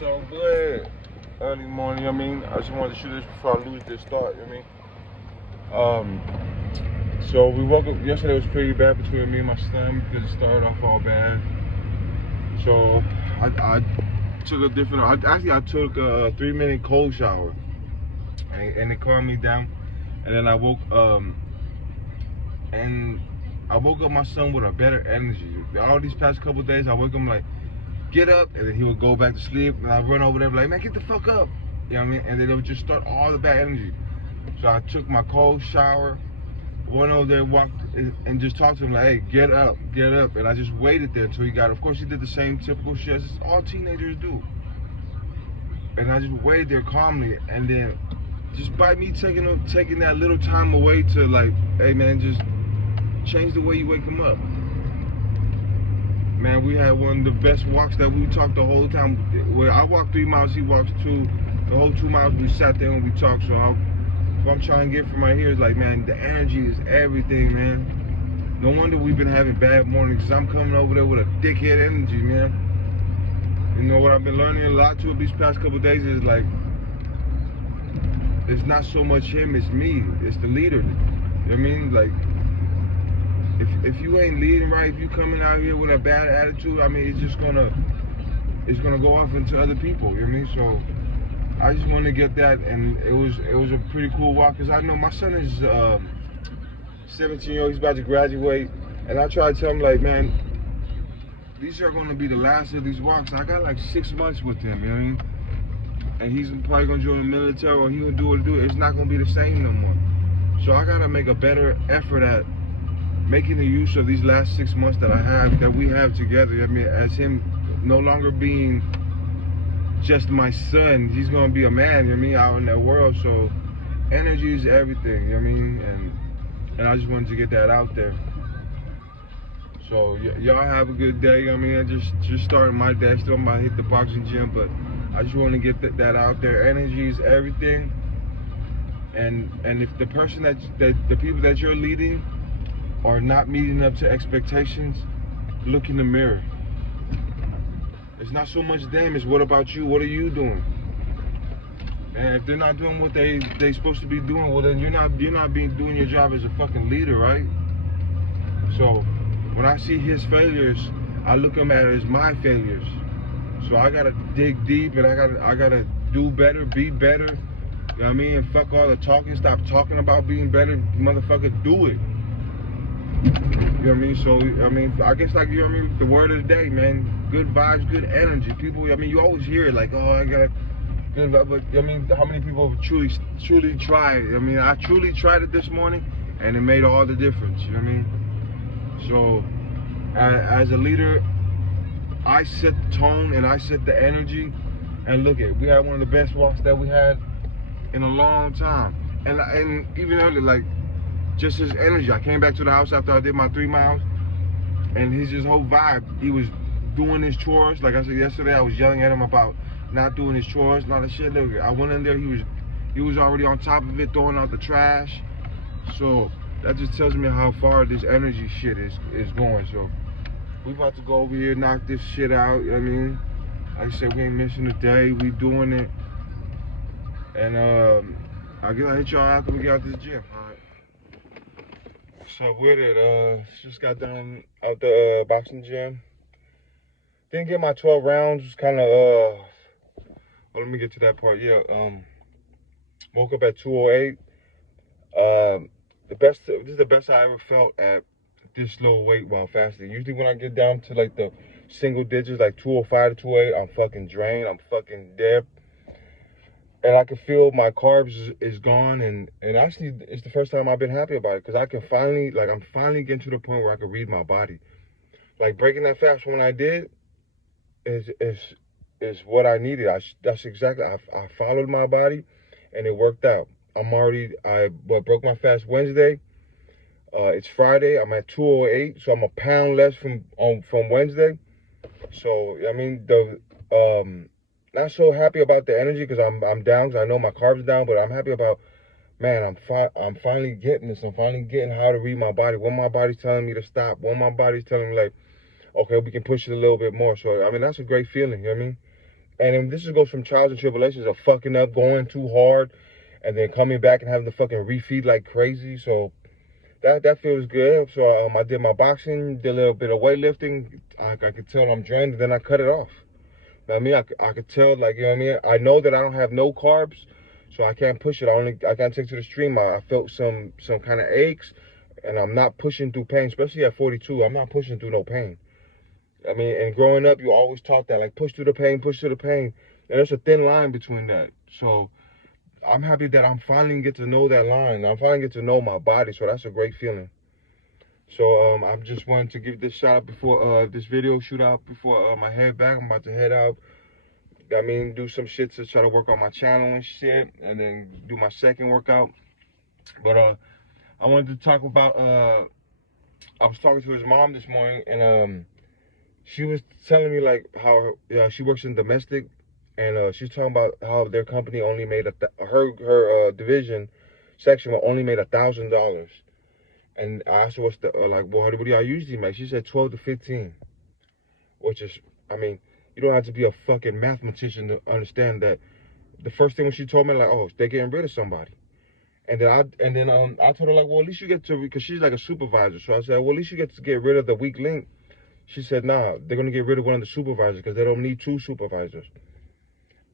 so good. Early morning, I mean, I just wanted to shoot this before I lose this thought, I mean. So we woke up, yesterday was pretty bad between me and my son because it started off all bad. So I took a different, I took a 3-minute cold shower and it calmed me down. And then I woke up my son with a better energy. All these past couple days, I woke him like, get up, and then he would go back to sleep, and I'd run over there like, man, get the fuck up. You know what I mean? And then it would just start all the bad energy. So I took my cold shower, went over there, walked, and just talked to him like, hey, get up. And I just waited there until he got, of course, he did the same typical shit as all teenagers do. And I just waited there calmly, and then just by me taking that little time away to like, hey man, just change the way you wake him up. Man, we had one of the best walks that we talked the whole time. Where I walked 3 miles, he walked 2. The whole 2 miles we sat there and we talked. So what I'm trying to get from right here is like, man, the energy is everything, man. No wonder we've been having bad mornings, because I'm coming over there with a dickhead energy, man. You know what I've been learning a lot too these past couple of days is like, it's not so much him, it's me. It's the leader. You know what I mean? Like, if you ain't leading right, if you coming out here with a bad attitude, I mean, it's gonna go off into other people. You know what I mean? So I just want to get that, and it was a pretty cool walk, because I know my son is 17 years old. He's about to graduate, and I try to tell him like, man, these are gonna be the last of these walks. I got like 6 months with him. You know what I mean? And he's probably gonna join the military, or he gonna do what he do. It's not gonna be the same no more. So I gotta make a better effort at making the use of these last 6 months that we have together. I mean, as him no longer being just my son, he's gonna be a man, you know what I mean, out in that world. So energy is everything, you know what I mean? And I just wanted to get that out there. So y'all have a good day. I mean, I just started my day. Still I'm about to hit the boxing gym, but I just want to get that out there. Energy is everything. And if the person the people that you're leading are not meeting up to expectations, look in the mirror. It's not so much them, it's what about you? What are you doing? And if they're not doing what they supposed to be doing, well then you're not doing your job as a fucking leader, right? So when I see his failures, I look at them as my failures. So I gotta dig deep, and I gotta do better, be better. You know what I mean? And fuck all the talking. Stop talking about being better, motherfucker. Do it. You know what I mean? So, I mean, I guess like, you know what I mean, the word of the day, man, good vibes, good energy. People, I mean, you always hear it like, oh, I got good vibes, but I mean, how many people have truly tried? I mean, I truly tried it this morning, and it made all the difference, you know what I mean? So, as a leader, I set the tone and I set the energy, and look we had one of the best walks that we had in a long time. And even earlier, like, just his energy. I came back to the house after I did my 3 miles, and his whole vibe, he was doing his chores. Like I said yesterday, I was yelling at him about not doing his chores and all that shit. Look, I went in there, he was already on top of it, throwing out the trash. So that just tells me how far this energy shit is going. So we about to go over here, knock this shit out, you know what I mean? Like I said, we ain't missing a day, we doing it. And I guess I'll hit y'all after we get out this gym. Alright. So with it, just got done out the boxing gym. Didn't get my 12 rounds. Was kind of well, let me get to that part. Yeah, woke up at 2:08. This is the best I ever felt at this low weight while fasting. Usually when I get down to like the single digits, like 205 to 208, I'm fucking drained. I'm fucking dead. And I can feel my carbs is gone, and actually it's the first time I've been happy about it, because I can finally, like, I'm finally getting to the point where I can read my body. Like, breaking that fast when I did is what I needed. That's exactly, I followed my body, and it worked out. I broke my fast Wednesday. It's Friday. I'm at 208, so I'm a pound less from Wednesday. So I mean, not so happy about the energy, because I'm down, because I know my carbs are down, but I'm happy about, man, I'm finally getting this. I'm finally getting how to read my body. When my body's telling me to stop, when my body's telling me like, okay, we can push it a little bit more. So I mean, that's a great feeling, you know what I mean? And then this goes from trials and tribulations of fucking up, going too hard, and then coming back and having to fucking refeed like crazy. So that feels good. So I did my boxing, did a little bit of weightlifting. I could tell I'm drained, and then I cut it off. I mean, I could tell, like, you know what I mean? I know that I don't have no carbs, so I can't push it. I can't take to the stream. I felt some kind of aches, and I'm not pushing through pain, especially at 42. I'm not pushing through no pain. I mean, and growing up, you always taught that, like, push through the pain, push through the pain. And there's a thin line between that. So I'm happy that I'm finally get to know that line. I'm finally get to know my body, so that's a great feeling. So I just wanted to give this shout out before this video shoot out before I head back. I'm about to head out. I mean, do some shit to try to work on my channel and shit, and then do my second workout. But I wanted to talk about I was talking to his mom this morning, and she was telling me like how she works in domestic, and she's talking about how their company only made her division section only made $1,000. And I asked her what's the like, well, what do y'all usually make? She said 12 to 15, which is, I mean, you don't have to be a fucking mathematician to understand that. The first thing when she told me, like, oh, they're getting rid of somebody. And then I told her, like, well, at least you get to, because she's like a supervisor. So I said, well, at least you get to get rid of the weak link. She said, nah, they're going to get rid of one of the supervisors because they don't need 2 supervisors.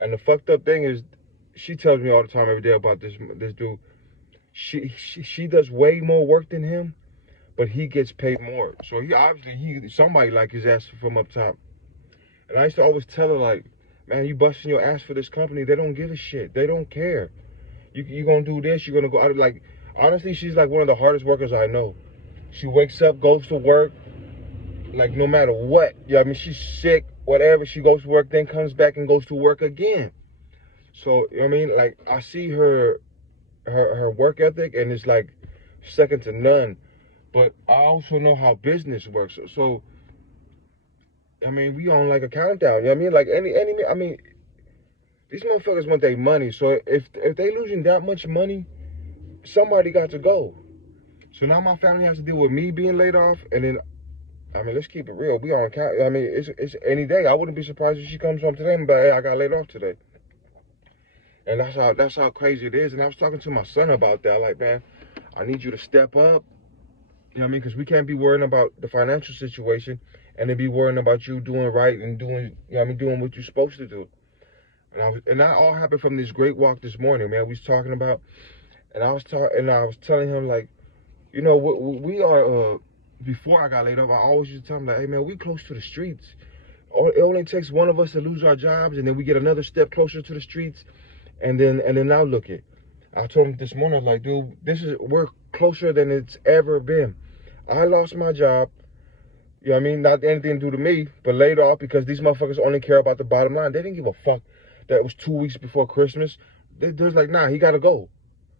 And the fucked up thing is, she tells me all the time, every day about this dude. She does way more work than him, but he gets paid more. So he obviously, somebody like his ass from up top. And I used to always tell her, like, man, you busting your ass for this company. They don't give a shit. They don't care. You gonna do this. You're gonna go out. Like, honestly, she's like one of the hardest workers I know. She wakes up, goes to work, like no matter what. Yeah, I mean, she's sick, whatever. She goes to work, then comes back and goes to work again. So, I mean, like, I see her work ethic, and it's like second to none. But I also know how business works. So I mean, we on like a countdown. You know what I mean? Like I mean, these motherfuckers want their money. So if they losing that much money, somebody got to go. So now my family has to deal with me being laid off, and then, I mean, let's keep it real. We on count. I mean, it's any day. I wouldn't be surprised if she comes home today and be like, hey, I got laid off today. And that's how crazy it is. And I was talking to my son about that. Like, man, I need you to step up. You know what I mean? Because we can't be worrying about the financial situation and then be worrying about you doing right and doing, you know what I mean, doing what you're supposed to do. And that all happened from this great walk this morning, man. We was talking about, and I was telling him, like, you know, we are, before I got laid off, I always used to tell him, like, hey, man, we close to the streets. It only takes one of us to lose our jobs, and then we get another step closer to the streets. And then now look it. I told him this morning, I was like, dude, we're closer than it's ever been. I lost my job, you know what I mean? Not anything to do to me, but laid off because these motherfuckers only care about the bottom line. They didn't give a fuck that it was 2 weeks before Christmas. They're like, nah, he gotta go.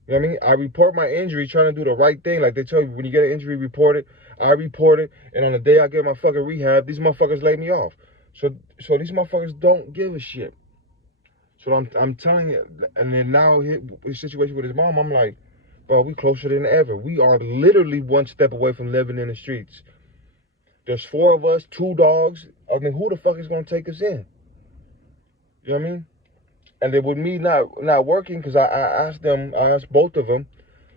You know what I mean? I report my injury trying to do the right thing. Like they tell you, when you get an injury, report it. I report it, and on the day I get my fucking rehab, these motherfuckers laid me off. So these motherfuckers don't give a shit. So I'm telling you, and then now his situation with his mom, I'm like, bro, we closer than ever. We are literally one step away from living in the streets. There's 4 of us, 2 dogs. I mean, who the fuck is gonna take us in? You know what I mean? And then with me not working, because I asked both of them,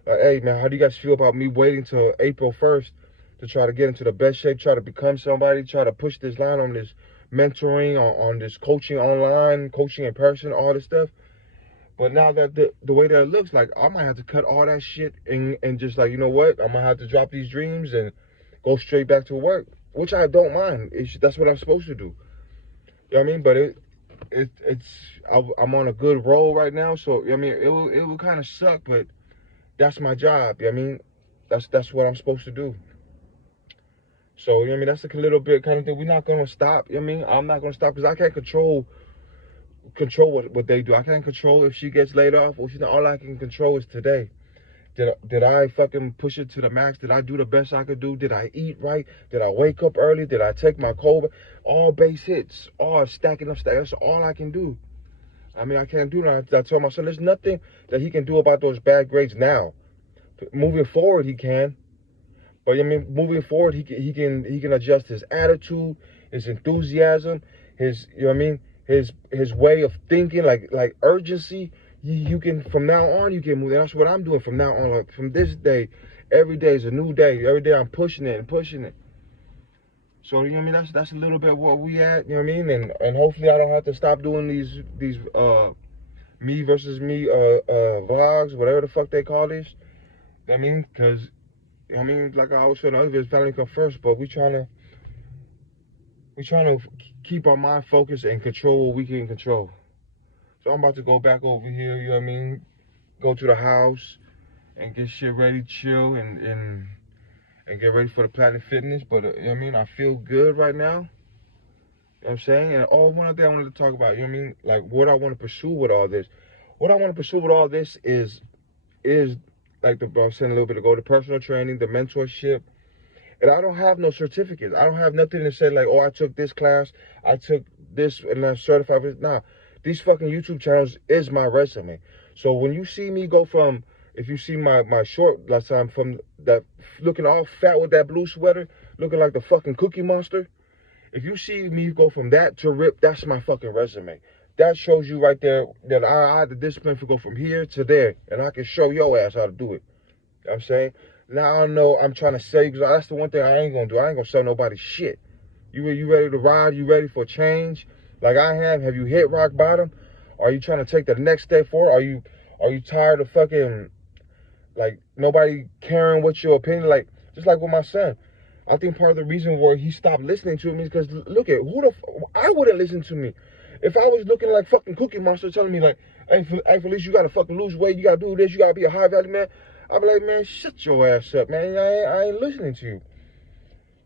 like, hey man, how do you guys feel about me waiting till April 1st to try to get into the best shape, try to become somebody, try to push this line on this mentoring, on this coaching online, coaching in person, all this stuff. But now that the way that it looks, like I might have to cut all that shit and just like, you know what, I'm gonna have to drop these dreams and go straight back to work, which I don't mind. That's what I'm supposed to do. You know what I mean? But I'm on a good roll right now, so I mean, it will kind of suck, but that's my job. You know what I mean? That's what I'm supposed to do. So, you know what I mean? That's a little bit kind of thing. We're not going to stop. You know what I mean? I'm not going to stop because I can't control what they do. I can't control if she gets laid off or all I can control is today. Did I fucking push it to the max? Did I do the best I could do? Did I eat right? Did I wake up early? Did I take my cold? All base hits, all stacking up. That's all I can do. I mean, I can't do that. I told my son, there's nothing that he can do about those bad grades now. Moving forward, he can. But I mean, moving forward, he can adjust his attitude, his enthusiasm, you know what I mean, his way of thinking, like urgency. You can, from now on, you can move. That's what I'm doing from now on. Like, from this day, every day is a new day. Every day I'm pushing it and pushing it. So you know what I mean? That's a little bit where we at. You know what I mean? And hopefully I don't have to stop doing these me versus me vlogs, whatever the fuck they call this. I mean, cause I mean, like I always said, other videos, family come first, but we trying to keep our mind focused and control what we can control. So I'm about to go back over here, you know what I mean? Go to the house and get shit ready, chill, and get ready for the Planet Fitness. But, you know what I mean? I feel good right now. You know what I'm saying? And one other thing I wanted to talk about, you know what I mean? Like, what I want to pursue with all this. What I want to pursue with all this is like I was saying a little bit ago, the personal training, the mentorship. And I don't have no certificates. I don't have nothing to say like, oh, I took this class, I took this, and I'm certified for this. Nah, these fucking YouTube channels is my resume. So when you see me go from, if you see my short last time, from that looking all fat with that blue sweater, looking like the fucking Cookie Monster, if you see me go from that to rip, that's my fucking resume. That shows you right there that I had the discipline to go from here to there, and I can show your ass how to do it. You know what I'm saying? Now I know I'm trying to sell you, because that's the one thing I ain't gonna do. I ain't gonna sell nobody shit. You ready to ride? You ready for change? Like I have. Have you hit rock bottom? Are you trying to take the next step forward? Are you tired of fucking, like, nobody caring what your opinion? Like, just like with my son. I think part of the reason why he stopped listening to me is because, look at I wouldn't listen to me. If I was looking like fucking Cookie Monster telling me like, hey, Felice, you gotta fucking lose weight, you gotta do this, you gotta be a high value man, I'd be like, man, shut your ass up, man. I ain't listening to you.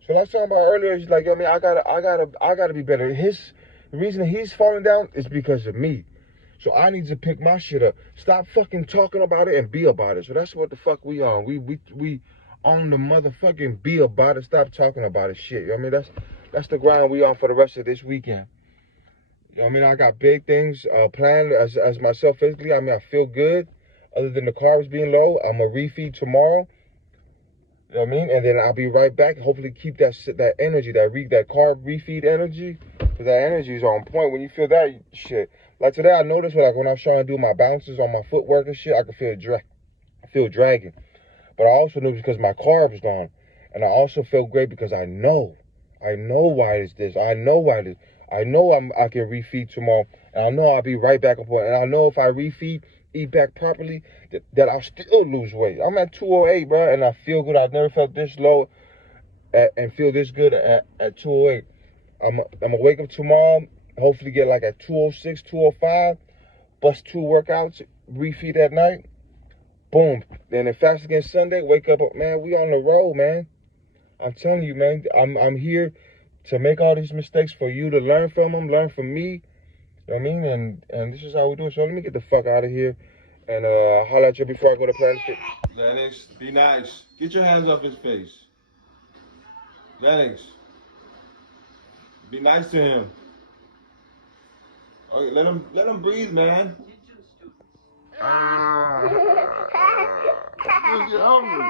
So like I was talking about earlier, he's like, yo, man, I gotta be better. The reason he's falling down is because of me. So I need to pick my shit up. Stop fucking talking about it and be about it. So that's what the fuck we on. We on the motherfucking be about it. Stop talking about it shit. You know what I mean? That's the grind we on for the rest of this weekend. You know what I mean? I got big things planned as myself physically. I mean, I feel good. Other than the carbs being low, I'm going to refeed tomorrow. You know what I mean? And then I'll be right back. Hopefully keep that energy, that carb refeed energy. Because that energy is on point. When you feel that shit. Like today, I noticed when I was trying to do my bounces on my footwork and shit, I could feel dragging. But I also knew because my carbs gone. And I also feel great because I know why it's this. I know why it is. I know I can refeed tomorrow, and I know I'll be right back on point. And I know if I refeed, eat back properly, that I'll still lose weight. I'm at 208, bro, and I feel good. I've never felt this low and feel this good at 208. I'm gonna wake up tomorrow, hopefully get like at 206, 205, bust 2 workouts, refeed at night, boom. Then if fast against Sunday, wake up, man, we on the road, man. I'm telling you, man, I'm here to make all these mistakes for you to learn from them, learn from me. You know what I mean? And this is how we do it. So let me get the fuck out of here and holler at you before I go to Planet Fitness. Lennox, be nice. Get your hands off his face. Lennox, be nice to him. Okay, let him breathe, man. You're hungry.